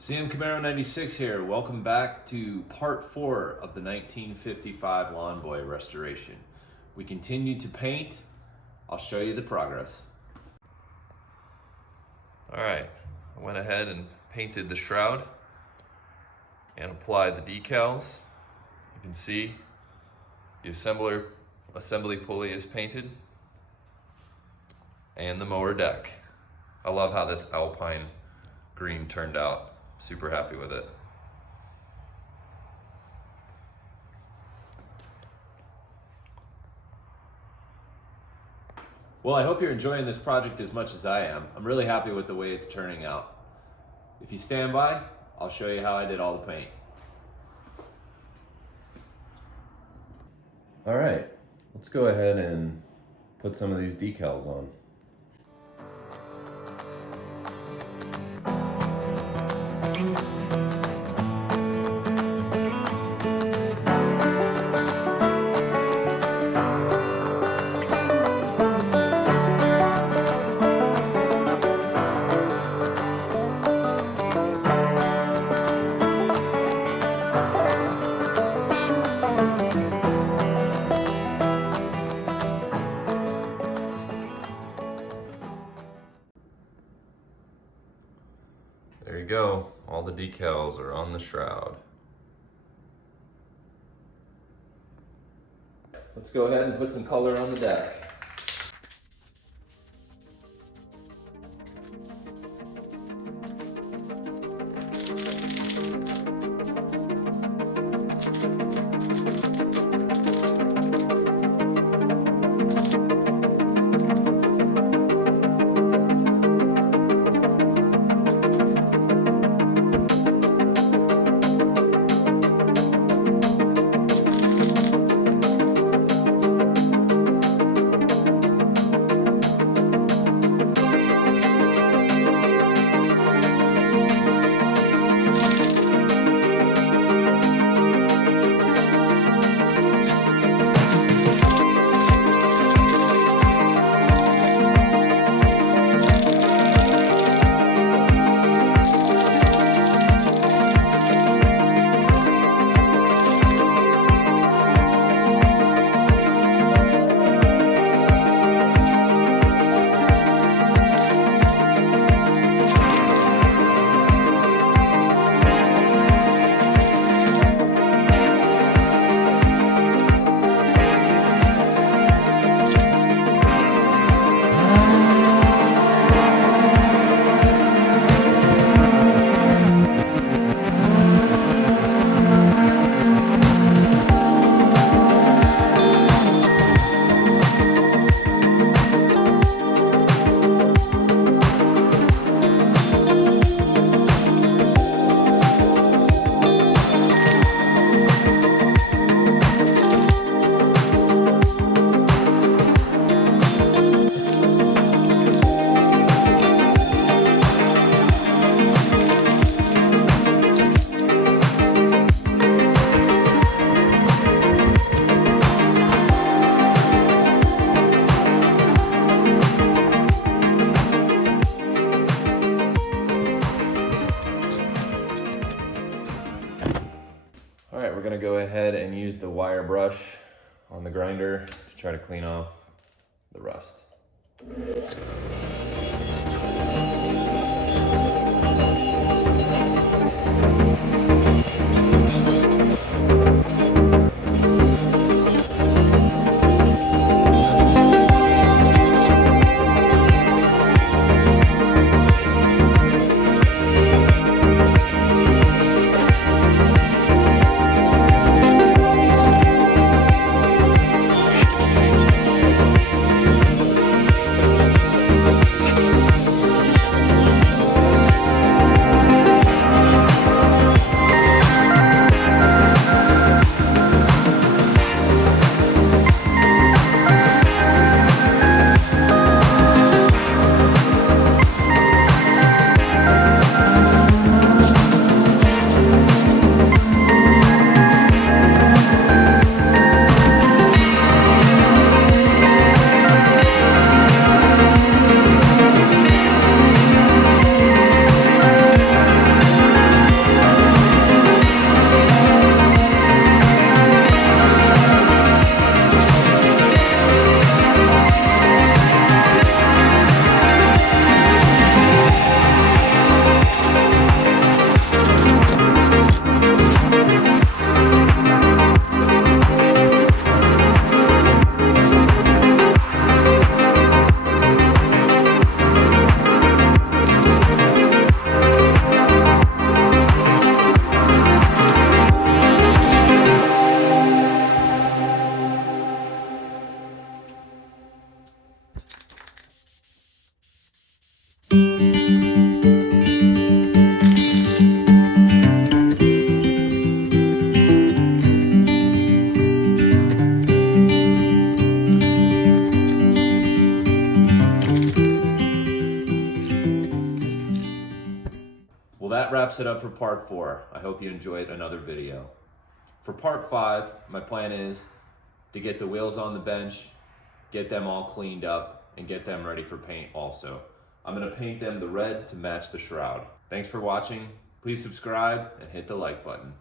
Sam Camaro 96 here. Welcome back to part 4 of the 1955 Lawn Boy restoration. We continue to paint. I'll show you the progress. Alright, I went ahead and painted the shroud and applied the decals. You can see the assembly pulley is painted and the mower deck. I love how this alpine green turned out. Super happy with it. Well, I hope you're enjoying this project as much as I am. I'm really happy with the way it's turning out. If you stand by, I'll show you how I did all the paint. All right, let's go ahead and put some of these decals on. There you go, all the decals are on the shroud. Let's go ahead and put some color on the deck. All right, we're gonna go ahead and use the wire brush on the grinder to try to clean off the rust. wraps it up for part 4. I hope you enjoyed another video. For part 5, my plan is to get the wheels on the bench, get them all cleaned up, and get them ready for paint also. I'm gonna paint them the red to match the shroud. Thanks for watching. Please subscribe and hit the like button.